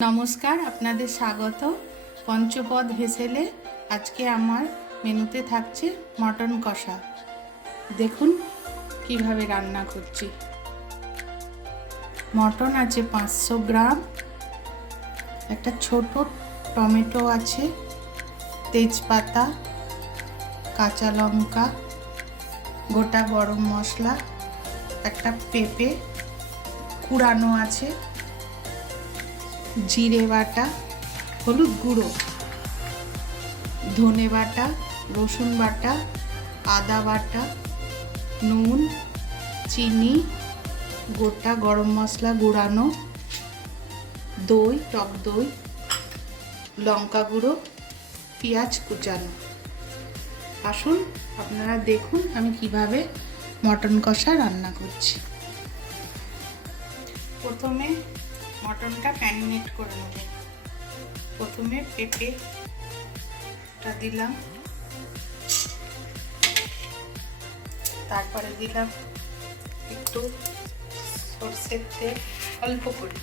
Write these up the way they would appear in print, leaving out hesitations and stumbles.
নমস্কার, আপনাদের স্বাগত পঞ্চপদ হেসেলে। আজকে আমার মেনুতে থাকছে মটন কষা। দেখুন কিভাবে রান্না করছি। মটন আছে 500 গ্রাম, একটা ছোট টমেটো আছে, তেজপাতা, কাঁচা লঙ্কা, গোটা গরম মশলা, একটা পেঁপে কুড়ানো আছে, জিরে বাটা, হলুদ গুঁড়ো, ধনে বাটা, রসুন বাটা, আদা বাটা, নুন, চিনি, গোটা গরম মশলা গুঁড়ানো, দই, টক দই, লঙ্কা গুঁড়ো, পেঁয়াজ কুচানো। আসুন আপনারা দেখুন আমি কিভাবে মটন কষা রান্না করছি। প্রথমে মটনটা ম্যারিনেট করে নেব। প্রথমে পেঁপেটা দিলাম, তারপরে দিলাম একটু সরষের তেল অল্প করে,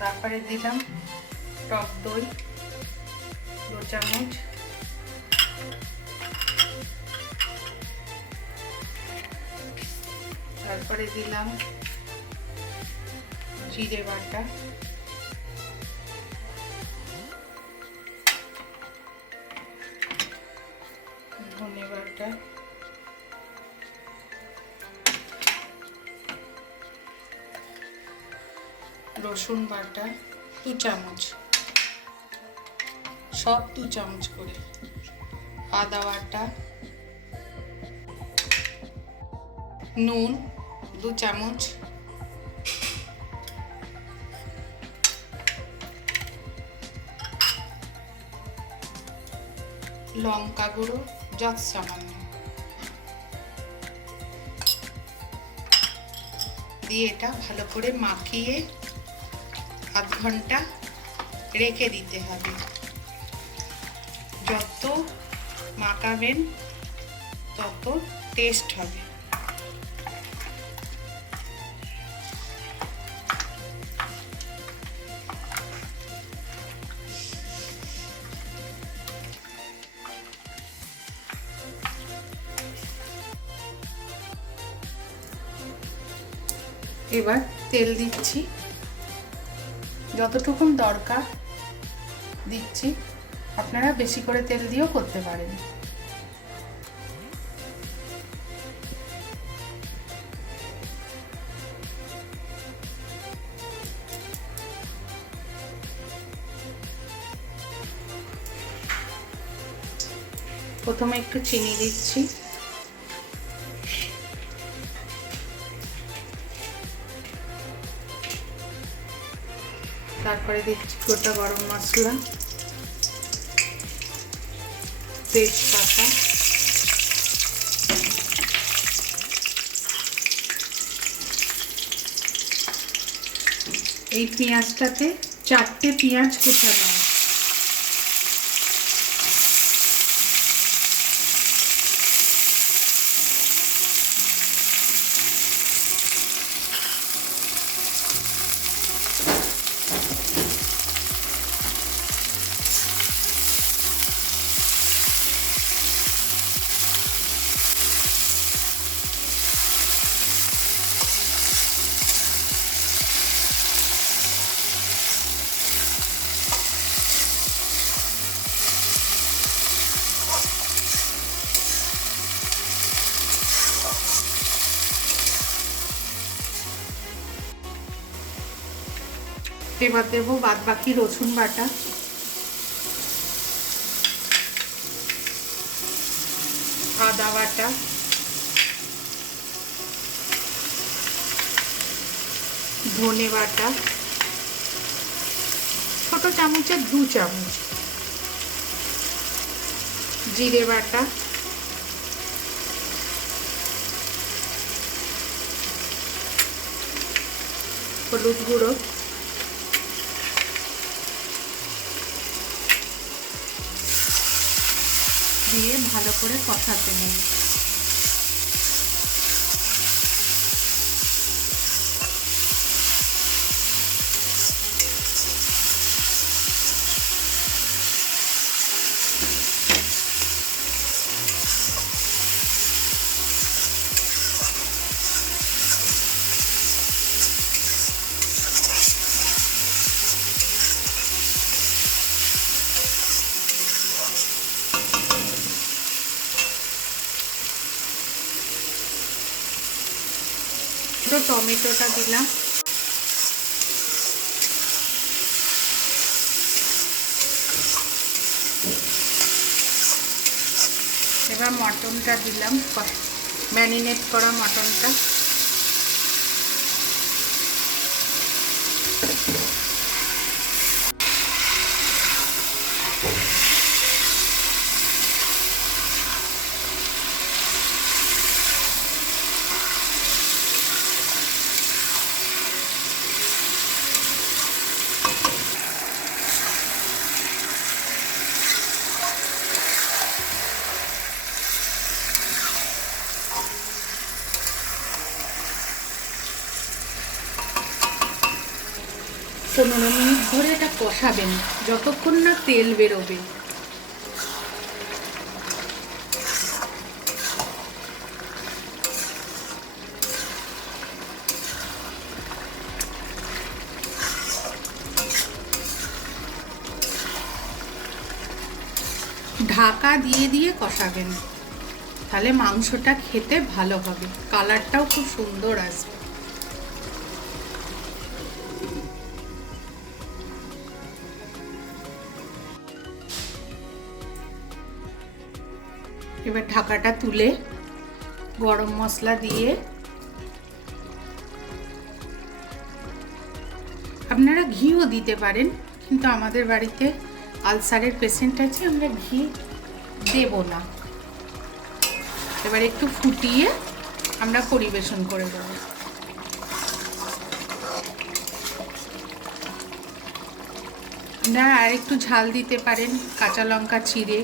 তারপরে দিলাম টক দই 2 চামচ, তারপরে দিলাম জিরে বাটা, ধনে বাটা, রসুন বাটা 2 চামচ, সব 2 চামচ করে, আদা বাটা, নুন 2 চামচ, লঙ্কা গুঁড়ো যত সামান্য দিয়ে এটা ভালো করে মাখিয়ে আধ ঘন্টা রেখে দিতে হবে। যত মাখাবেন তত টেস্ট হবে। এবার তেল দিচ্ছি, যতটুকু দরকার দিচ্ছি। আপনারা বেশি করে তেল দিয়েও করতে পারেন। প্রথমে একটু চিনি দিচ্ছি, তারপরে দিচ্ছি গোটা গরম মশলা, তেজপাতা, এই পেঁয়াজটাতে 4টে পেঁয়াজ কুচানো, এবার দেবো বাদ বাকি রসুন বাটা, আদা বাটা, ধনে বাটা ছোট চামচের 2 চামচ, জিরে বাটা, হলুদ গুঁড়ো, দিয়ে ভালো করে কষাতে নেব। টমেটোটা দিলাম। এবার মটনটা দিলাম, ম্যারিনেট করা মটনটা। পনেরো মিনিট ধরে এটা কষাবেন যতক্ষণ না তেল বেরোবে। ঢাকা দিয়ে দিয়ে কষাবেন, তাহলে মাংসটা খেতে ভালো হবে, কালারটাও খুব সুন্দর আসবে। এবার ঢাকাটা তুলে গরম মশলা দিয়ে, আপনারা ঘিও দিতে পারেন, কিন্তু আমাদের বাড়িতে আলসারের পেশেন্ট আছে, আমরা ঘি দেব না। এবার একটু ফুটিয়ে আমরা পরিবেশন করে দেব। আপনারা আর একটু ঝাল দিতে পারেন, কাঁচা লঙ্কা চিড়ে।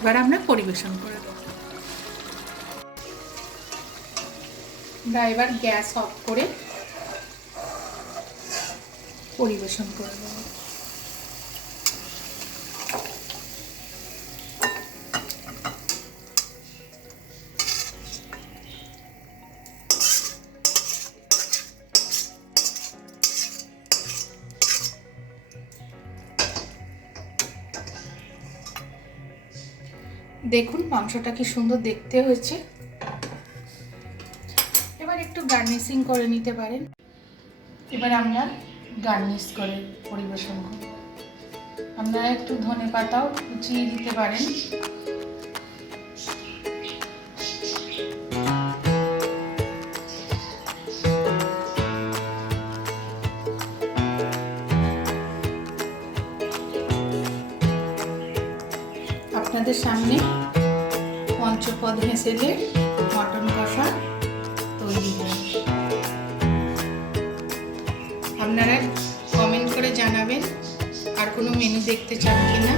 এবার আমরা পরিবেশন করে দেব। আমরা এবার গ্যাস অফ করে পরিবেশন করে দেব। দেখুন মাংসটা কি সুন্দর দেখতে হয়েছে। এবার একটু গার্নিশিং করে নিতে পারেন। এবার আমরা গার্নিশ করে পরিবেশন করব। আপনারা একটু ধনেপাতাও কুচিয়ে দিতে পারেন। আপনাদের সামনে পঞ্চপদ হেঁসেলের মটন কষা তৈরি হয়। আপনারা কমেন্ট করে জানাবেন আর কোনো মেনু দেখতে চান কিনা।